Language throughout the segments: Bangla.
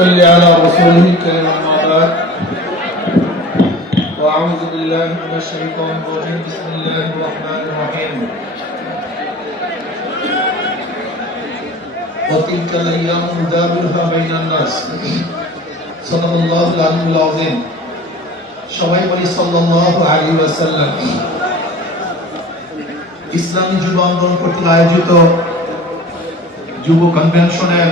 صل على رسوله الكريم أما بعد وأعوذ بالله من الشيطان الرجيم بسم الله الرحمن الرحيم وتلك الأيام نداولها بين الناس صدق الله العلي العظيم সবাই বলি সাল্লাল্লাহু আলাইহি ওয়াসাল্লাম ইসলামী যুব আন্দোলন কর্তৃক আয়োজিত যুব কনভেনশনের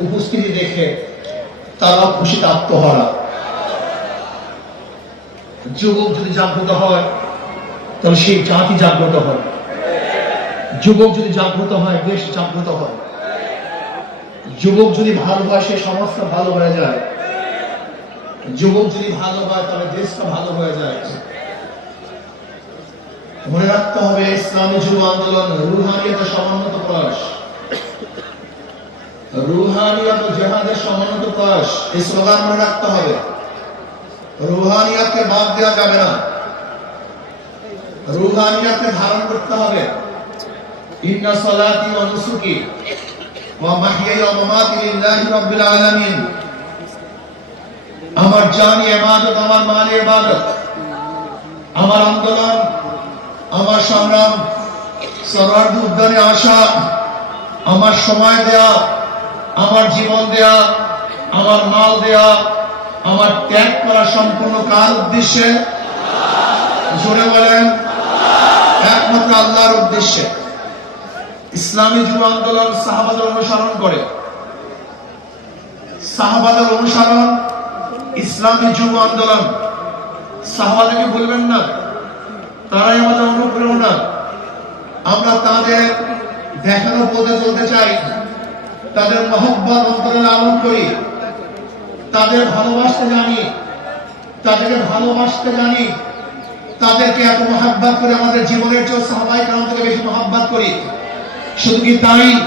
উপস্থিতি দেখে তারা খুশিতে আত্মহারা। যুবক যদি জাগ্রত হয়, তাহলে সেই জাতি জাগ্রত হয়। যুবক যদি জাগ্রত হয়, দেশ জাগ্রত হয়। যুবক যদি ভালো হয় সে সমাজটা ভালো হয়ে যায়। যুবক যদি ভালো হয়, তাহলে দেশটা ভালো হয়ে যায়। মনে রাখতে হবে, ইসলামী যুব আন্দোলন রুহানিয়ত সমন্বিত প্রয়াস। রুহানিয়ত জেহাদের সমন্বিত প্রয়াস, এই স্লোগান মনে রাখতে হবে। রুহানিয়াতকে বাদ দেওয়া যাবে না। রুহানিয়াতকে ধারণ করতে হবে। ইন্না সালাতি ওয়া নুসুকি ওয়া ওয়া মামাতি লিল্লাহি রাব্বিল আলামিন। আমার জানি ইবাদত, আমার মালি ইবাদত, আমার আন্দোলন, আমার সংগ্রাম সরার্দ উদ্যানে আসা, আমার সময় দেয়া আমার জীবন দেয়া, আমার মাল দেয়া, আমার ত্যাগ করা সম্পূর্ণ কার উদ্দেশ্যে? জোরে বলেন। একমাত্র আল্লাহর উদ্দেশ্যে। ইসলামী যুব আন্দোলন সাহাবাদের অনুসরণ করে। সাহাবাদের অনুসরণ ইসলামী যুব আন্দোলন। সাহাবাদেরকে বলবেন না। তারাই আমাদের অনুপ্রেরণা। আমরা তাদের দেখানো পথে চলতে চাই। তাদের মহব্বত অন্তরে লালন করি। তাদের ভালোবাসতে জানি। তাদেরকে ভালোবাসতে জানি। তাদেরকে এত মহাব্বাত করে আমাদের জীবনের চেয়ে সাহাবাই কারণ থেকে বেশি মহাব্বাত করি। শুধু কি তাই?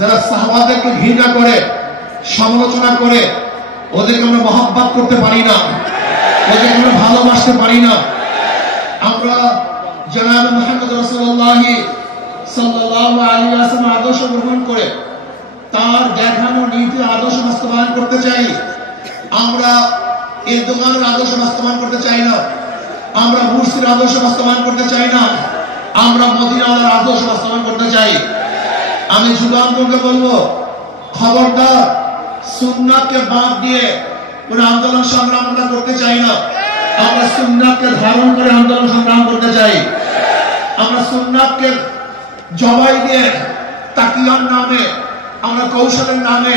যারা সাহাবাদেরকে ঘৃণা করে, সমালোচনা করে, ওদেরকে আমরা মহাব্বাত করতে পারি না। ওদেরকে আমরা ভালোবাসতে পারি না। আমরা জনাব মোহাম্মদ রসুল্লাহি সাল্লাল্লাহু আলাইহি ওয়াসাল্লাম আদর্শ গ্রহণ করে তার দেখানো নীতি আদর্শ বাস্তবায়ন করতে চাই। আমরা এই দোকানের আদর্শ বাস্তবায়ন করতে চাই না। আমরা মুর্শির আদর্শ বাস্তবায়ন করতে চাই না। আমরা মদিনার আদর্শ বাস্তবায়ন করতে চাই। আমি যুবাঙ্গকে বলব, খবরদার, সুন্নাতকে বাদ দিয়ে কোন আন্দোলন সংগ্রাম আমরা করতে চাই না। আমরা সুন্নাতকে ধারণ করে আন্দোলন সংগ্রাম করতে চাই। আমরা সুন্নাতকে জবাই দিয়ে তাকিয়ার নামে আমরা কৌশলের নামে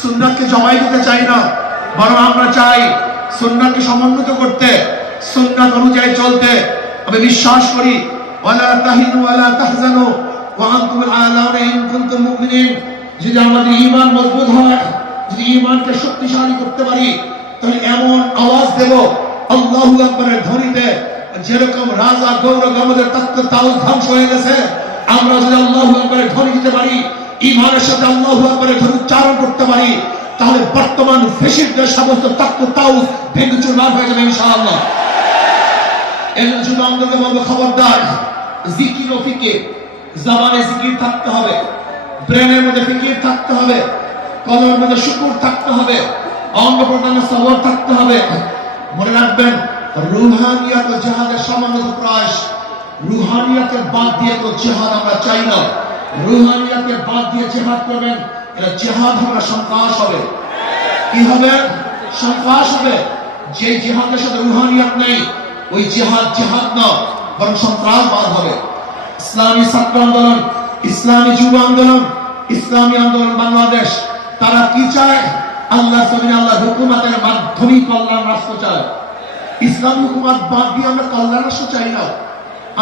সুন্নাতকে জমাই দিতে চাই না, বরং আমরা চাই সুন্নাতকে সমন্বিত করতে, সুন্নাত অনুযায়ী চলতে। আমি বিশ্বাস করি, ওয়ালা তাহিনু ওয়ালা তাহজানু, ওয়া আনতুমুল আ'লাউনা ইন কুনতুম মুমিনিন। যদি আমাদের ঈমান মজবুত হয়, যদি ঈমানকে শক্তিশালী করতে পারি, তাহলে এমন আওয়াজ দেব, আল্লাহু আকবারের ধ্বনিতে, যেরকম রাজা গৌরব আমাদের তত্ত্ব তাউস ধ্বংস হয়ে গেছে। আমরা যদি আল্লাহু আকবারের ধ্বনি দিতে পারি ঈমানের সাথে আল্লাহু আকবারের ধ্বনি উচ্চারণ করতে পারি, তাহলে বর্তমান ফেসিদের সমস্ত তত্ত্ব তাউস ভেঙে চুরমার হয়ে যাবে ইনশাআল্লাহ। এর জন্য আন্দোলনকে বলব, খবরদার, জিকির ও ফিকির, জবানে জিকির থাকতে হবে, ব্রেনের মধ্যে ফিকির থাকতে হবে, কলমের মধ্যে শুকুর থাকতে হবে, অঙ্গ প্রত্যঙ্গে সবর থাকতে হবে। মনে রাখবেন, রুহানিয়াত ও জেহাদের সমানত প্রয়াস রুহানিয়াতে বাদ দিয়ে তো জেহাদ আমরা চাই না। রুহানিয়াতে বাদ দিয়ে জেহাদ করবেন, এটা জেহাদ হবে সন্ত্রাস হবে? কি হবে? সন্ত্রাস হবে। যে জেহাদের সাথে রুহানিয়াত নেই, ওই জেহাদ জেহাদ না, বরং সন্ত্রাসবাদ হবে। ইসলামী ছাত্র আন্দোলন, ইসলামী যুব আন্দোলন, ইসলামী আন্দোলন বাংলাদেশ, তারা কি চায়? আল্লাহ জমিন আল্লাহ হুকুমাতের মাধ্যমে কল্যাণ রাষ্ট্র চায়। ইসলাম হুকুমাত বাদ দিয়ে আমরা কল্যাণ রাষ্ট্র চাই না।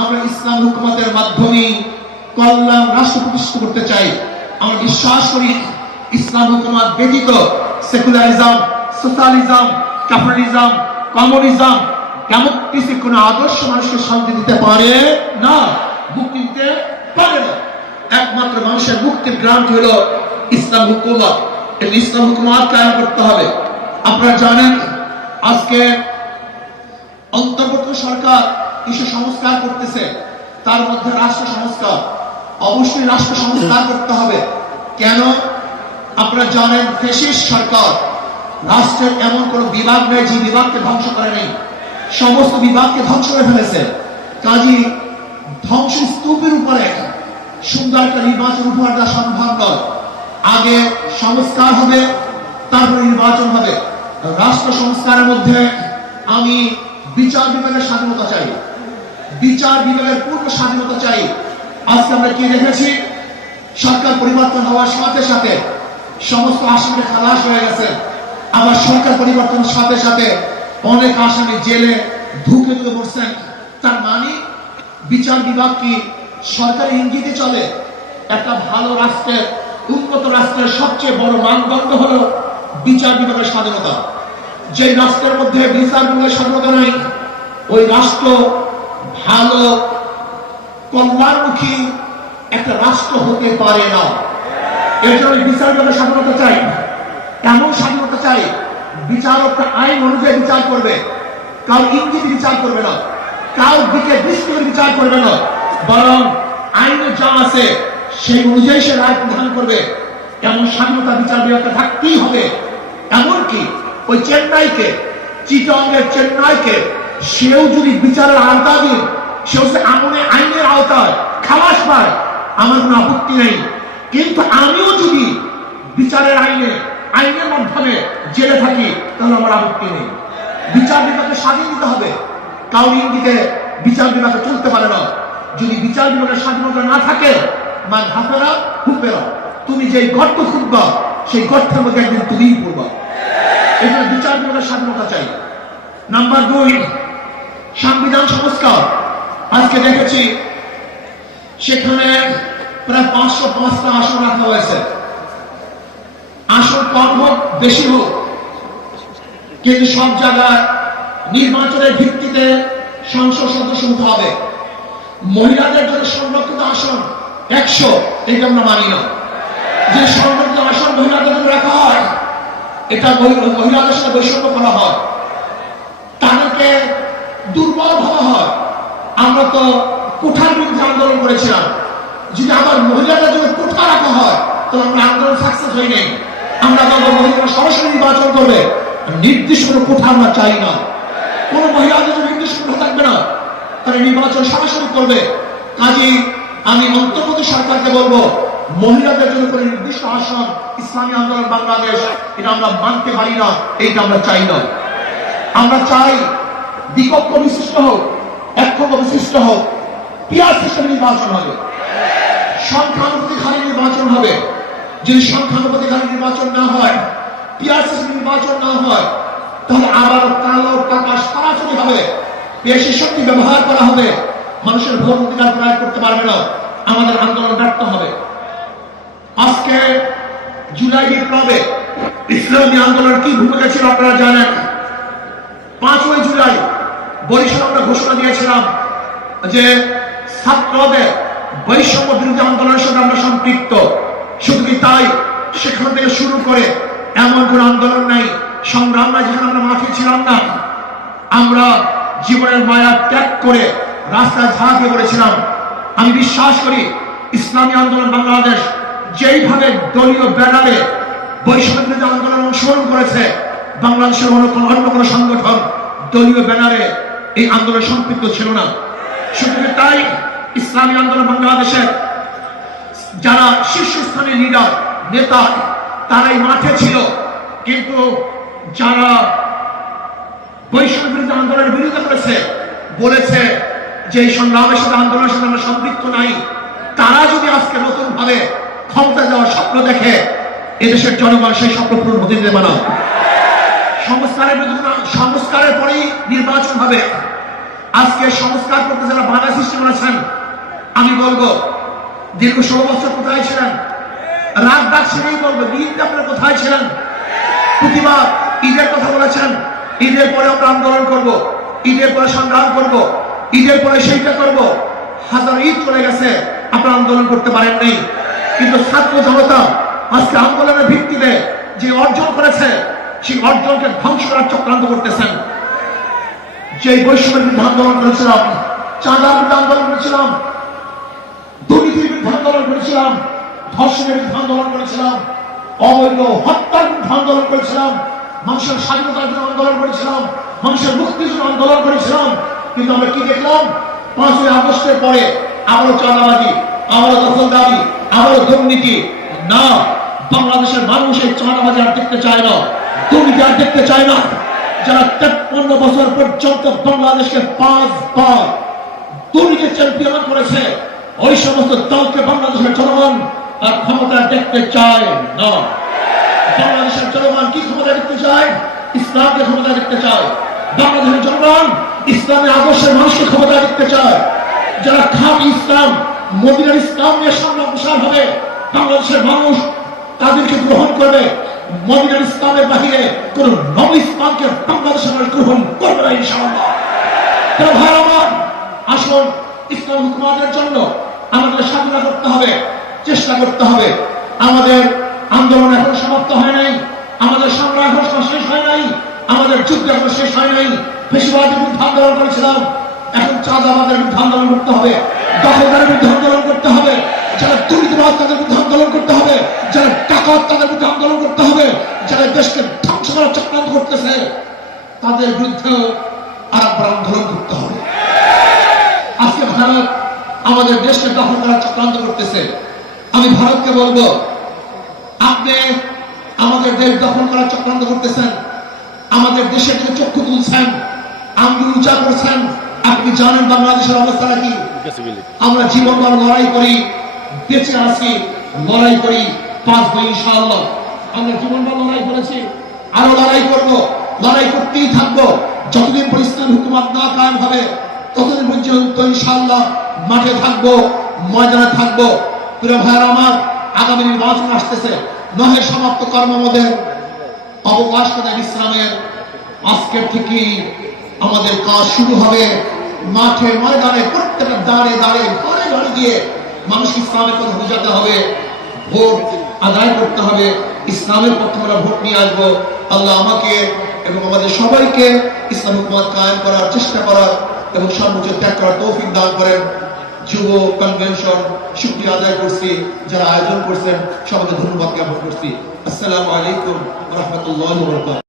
আমরা ইসলাম হুকুমাতের মাধ্যমে কল্যাণ রাষ্ট্র প্রতিষ্ঠা করতে চাই। আমরা বিশ্বাস করি ইসলাম হুকুমাত ব্যতীত সেকুলারিজম, সোশ্যালিজম, ক্যাপিটালিজম, কমিউনিজম এমন কিছু কোন আদর্শ মানুষকে শান্তি দিতে পারে না, মুক্তি দিতে পারে না। একমাত্র মানুষের মুক্তির গ্রান্ট হলো ইসলাম হুকুমত এই ইসলাম হুকুমত কায়েম করতে হবে। আপনারা জানেন, আজকে অন্তর্বর্তী সরকার কিছু সংস্কার করতেছে। তার মধ্যে রাষ্ট্র সংস্কার। অবশ্যই রাষ্ট্র সংস্কার করতে হবে। কেন? আপনারা জানেন ফেসিস্ট সরকার, রাষ্ট্রের এমন কোন বিভাগ নেই যে বিভাগকে ধ্বংস করে নেই। সমস্ত বিভাগকে ধ্বংস করে ফেলেছে। কাজী ধ্বংস স্তূপের উপরে সুন্দর একটা নির্বাচন উপহার দেওয়া সম্ভব নয়। আগে সংস্কার হবে, তারপরে নির্বাচন হবে। রাষ্ট্র সংস্কারের মধ্যে আমি বিচার বিভাগের স্বাধীনতা চাই। বিচার বিভাগের পূর্ণ স্বাধীনতা চাই। আজকে আমরা কি দেখেছি? সরকার পরিবর্তন হওয়ার সাথে সাথে সমস্ত আসামি খালাস হয়ে গেছে। আবার সরকার পরিবর্তনের সাথে সাথে অনেক আসামি জেলে ধুকে ধুকে পড়ছেন তার মানে বিচার বিভাগ কি সরকারি ইঙ্গিতে চলে? একটা ভালো রাষ্ট্রের, উন্নত রাষ্ট্রের সবচেয়ে বড় মানদণ্ড হলো বিচার বিভাগের স্বাধীনতা। যে রাষ্ট্রের মধ্যে বিচার বিভাগের স্বাধীনতা নাই, ওই রাষ্ট্র ভালো কল্যাণমুখী একটা রাষ্ট্র হতে পারে না। এর জন্য বিচার বিভাগের স্বাধীনতা চাই। এমন স্বাধীনতা চাই বিচারকটা আইন অনুযায়ী বিচার করবে। কাউ ইঙ্গিত বিচার করবে না। কাউ দিকে দৃষ্টি করে বিচার করবে না। বরং আইনে যা আছে, সেই অনুযায়ী সে রায় প্রদান করবে। এমন স্বাধীনতা বিচার বিভাগটা থাকতেই হবে। এমনকি ওই চেন্নাইকে চিটঙ্গের চেন্নাইকে, সেও যদি বিচারের সেও সে আমনে আইনের আওতায়, খালাস পায়। আমার কোনো আপত্তি নেই। কিন্তু আমিও যদি বিচারের আইনে, আইনের মাধ্যমে জেলে থাকি, তাহলে আমার আপত্তি নেই। বিচার বিভাগকে স্বাধীন দিতে হবে। কাউরি ইঙ্গিতে বিচার বিভাগে চলতে পারে না। যদি বিচার বিভাগের স্বাধীনতা না থাকে মা ধাপেরা হুপেরা তুমি যেই গর্ত খুঁজবা, সেই গর্তের মধ্যে একদিন তুমিই পড়বা। এখানে বিচার বিভাগের স্বাধীনতা চাই। নাম্বার দুই আজকে দেখেছি। সেখানে প্রায় পাঁচশো পাঁচটা আসন রাখা হয়েছে। আসন কম হোক, বেশি হোক। কিন্তু সব জায়গায় নির্বাচনের ভিত্তিতে সংসদ সদস্য হতে হবে। মহিলাদের জন্য সংরক্ষিত আসন একশো, এটা আমরা মানি না। যে সংরক্ষিত আসন মহিলাদের জন্য রাখা হয়, এটা মহিলাদের সাথে বৈষম্য করা হয়। তাদেরকে দুর্বল ভাবা হয়। আমরা তো কোঠার বিরুদ্ধে আন্দোলন করেছিলাম। যদি আবার মহিলাদের জন্য কোঠা রাখা হয় তো আমরা আন্দোলন সাকসেস হই নাই। আমরা বলব মহিলারা সরাসরি নির্বাচন করবে নির্দিষ্ট কোনো কোঠা আমরা চাই না। কোনো মহিলাদের জন্য নির্দিষ্ট কোঠা থাকবে না। তারা নির্বাচন সরাসরি করবে। কাজে, আমি অন্তর্বর্তী সরকারকে বলব, মহিলাদের জন্য কোনো নির্দিষ্ট আসন, ইসলামী আন্দোলন বাংলাদেশ, এটা আমরা মানতে পারি না, এইটা আমরা চাই না। আমরা চাই বিকল্প বিশিষ্ট হোক একক্ষ বিশিষ্ট হোক। পিয়ার সিস্টেম নির্বাচন হবে? সংখ্যানুপাতিক হারে নির্বাচন হবে। যদি সংখ্যানুপাতিক হারে নির্বাচন না হয় পিয়ার সিস্টেম নির্বাচন না হয়, তাহলে আবার কালো টাকা সরাসরি হবে। পেশি শক্তি ব্যবহার করা হবে। মানুষের ভোট অধিকার প্রয়োগ করতে পারবে না। আমাদের আন্দোলন ব্যর্থ হবে। আজকে জুলাই বিপ্লবে ইসলামী আন্দোলন কি ভূমিকা ছিল আপনারা জানেন? পাঁচই জুলাই বরিশাল আমরা ঘোষণা দিয়েছিলাম যে ছাত্রদের বৈষম্য বিরোধী আন্দোলনের সঙ্গে আমরা সম্পৃক্ত। শুধু কি তাই? সেখান থেকে শুরু করে এমন কোন আন্দোলন নাই। সংগ্রাম নাই যেখানে আমরা মাঠে ছিলাম না। আমরা জীবনের মায়া ত্যাগ করে রাস্তায় ঝাঁকে পড়েছিলাম। আমি বিশ্বাস করি ইসলামী আন্দোলন বাংলাদেশ যেইভাবে দলীয় ব্যানারে বৈষম্য আন্দোলন অংশগ্রহণ করেছে, বাংলাদেশের অন্য কোনো সংগঠন দলীয় ব্যানারে এই আন্দোলন সম্পৃক্ত ছিল না। শুধু তাই ইসলামী আন্দোলন বাংলাদেশের যারা শীর্ষস্থানীয় লিডার নেতা, তারাই মাঠে ছিল। কিন্তু যারা বৈষম্য বিরোধী আন্দোলনের বিরোধিতা করেছে, বলেছে যে এই সংগ্রামের সাথে আন্দোলনের সাথে আমরা সম্পৃক্ত নাই। তারা যদি আজকে নতুন ভাবে ক্ষমতা দেওয়ার স্বপ্ন দেখে, এদেশের জনগণ সেই স্বপ্ন পূরণ হতে দেবে না। সংস্কারের সংস্কারের পরেই নির্বাচন হবে। আজকে সংস্কার করতে যারা বাধা সৃষ্টি করেছেন, আমি বলব, দীর্ঘ ষোলো বছর কোথায় ছিলেন? রাত ডাক সেটাই বলব দিন আপনারা কোথায় ছিলেন? প্রতিবাদ, ঈদের কথা বলেছেন। ঈদের পরে আমরা আন্দোলন করব, ঈদের পরে সংগ্রাম করব, ঈদের পরে সেইটা করব। হাজার ঈদ চলে গেছে, আপনারা আন্দোলন করতে পারেন নাই। কিন্তু ছাত্র জনতা আজকে আন্দোলনের ভিত্তিতে যে অর্জন করেছে সেই অর্জনকে ধ্বংস করার চক্রান্ত করতেছেন। যে বৈষম্যের বিরুদ্ধে আন্দোলন করেছিলাম, চাঁদার বিরুদ্ধে আন্দোলন করেছিলাম দুর্নীতির বিরুদ্ধে আন্দোলন করেছিলাম, ধর্ষণের বিরুদ্ধে আন্দোলন করেছিলাম, অবৈধ হত্যার বিরুদ্ধে আন্দোলন করেছিলাম, মানুষের স্বাধীনতার জন্য আন্দোলন করেছিলাম, মানুষের মুক্তির জন্য আন্দোলন করেছিলাম। কিন্তু আমরা কি দেখলাম? পাঁচই আগস্টের পরে আবারও চাঁদাবাজি, আবারও দখলদারি, আবারও দুর্নীতি। না, বাংলাদেশের মানুষ এই চাঁদাবাজি আর দেখতে চায় না। দুর্নীতি আর দেখতে চায় না, যারা তেপ্পন্ন বছর পর্যন্ত বাংলাদেশকে পাঁচবার দুর্নীতি চ্যাম্পিয়ন করেছে, ওই সমস্ত দলকে বাংলাদেশের জনগণ আর ক্ষমতা দেখতে চায় না। বাংলাদেশের জনগণ কি ক্ষমতা দেখতে চায়? ইসলামকে ক্ষমতা দেখতে চায়। বাংলাদেশের জনগণ ইসলামের আদর্শের মানুষকে ক্ষমতা দেখতে চায়। যারা খাম ইসলাম, মদিনার ইসলাম নিয়ে সামনে অগ্রসর হবে, বাংলাদেশের মানুষ তাদেরকে গ্রহণ করবে। মদিনার ইসলামের বাহিরে কোন নব ইসলামকে বাংলাদেশের গ্রহণ করবে না, ইনশাআল্লাহ। তারা ভাই, আমার আসুন ইসলাম হুকুমাতের জন্য আমাদের সাধনা করতে হবে, চেষ্টা করতে হবে। আমাদের আন্দোলন এখন সমাপ্ত হয় নাই, আমাদের সংগ্রাম এখন শেষ হয় নাই, আমাদের যুদ্ধ এখন শেষ হয় নাই। বেশিরভাগের বিরুদ্ধে আন্দোলন করেছিলাম, এখন চাঁদাবাদের বিরুদ্ধে আন্দোলন করতে হবে, দখলদারের বিরুদ্ধে আন্দোলন করতে হবে। যারা দুর্নীতিবাদ তাদের বিরুদ্ধে আন্দোলন করতে হবে যারা ডাকাত তাদের বিরুদ্ধে আন্দোলন করতে হবে যারা দেশকে ধ্বংস করার চক্রান্ত করতেছে তাদের বিরুদ্ধে আর একবার আন্দোলন করতে হবে। আজকে ভারত আমাদের দেশকে দখল করার চক্রান্ত করতেছে। আমি ভারতকে বলব আপনি আমাদের দেশ দখল করার চক্রান্ত করতেছেন আমাদের দেশের দিকে চক্ষু তুলছেন আঙ্গুল উঁচা করছেন আপনি জানেন বাংলাদেশের অবস্থাটা কি আমরা জীবনভর লড়াই করি বেঁচে আছি, লড়াই করি, বাঁচবো ইনশাআল্লাহ। আমরা জীবনভর লড়াই করেছি, আরও লড়াই করব, লড়াই করতেই থাকব। যতদিন পরিস্থিতি হুকুমত না কায়েম হবে, ততদিন পর্যন্ত ইনশাআল্লাহ মাঠে থাকব, ময়দানে থাকব। প্রিয় ভাইয়ার আমার, আগামী নির্বাচন আসতেছে। নহে সমাপ্ত কর্মমদের অবকাশ কথা ইসলামের আজকের থেকেই আমাদের কাজ শুরু হবে। মাঠে, ময়দানে, প্রত্যেকটা দাঁড়ে দাঁড়ে, ঘরে ঘরে গিয়ে মানুষ ইসলামের কথা বোঝাতে হবে, ভোট আদায় করতে হবে, ইসলামের পক্ষে আমরা ভোট নিয়ে আসব। আল্লাহ আমাকে এবং আমাদের সবাইকে ইসলাম হুকুমত কায়েম করার চেষ্টা করার এবং সর্বোচ্চ ত্যাগ করার তৌফিক দান করেন। যুব কনভেনশন শুক্রিয়া আদায় করছি, যারা আয়োজন করছেন, সবাইকে ধন্যবাদ জ্ঞাপন করছি। আসসালামু আলাইকুম রহমতুল্লাহ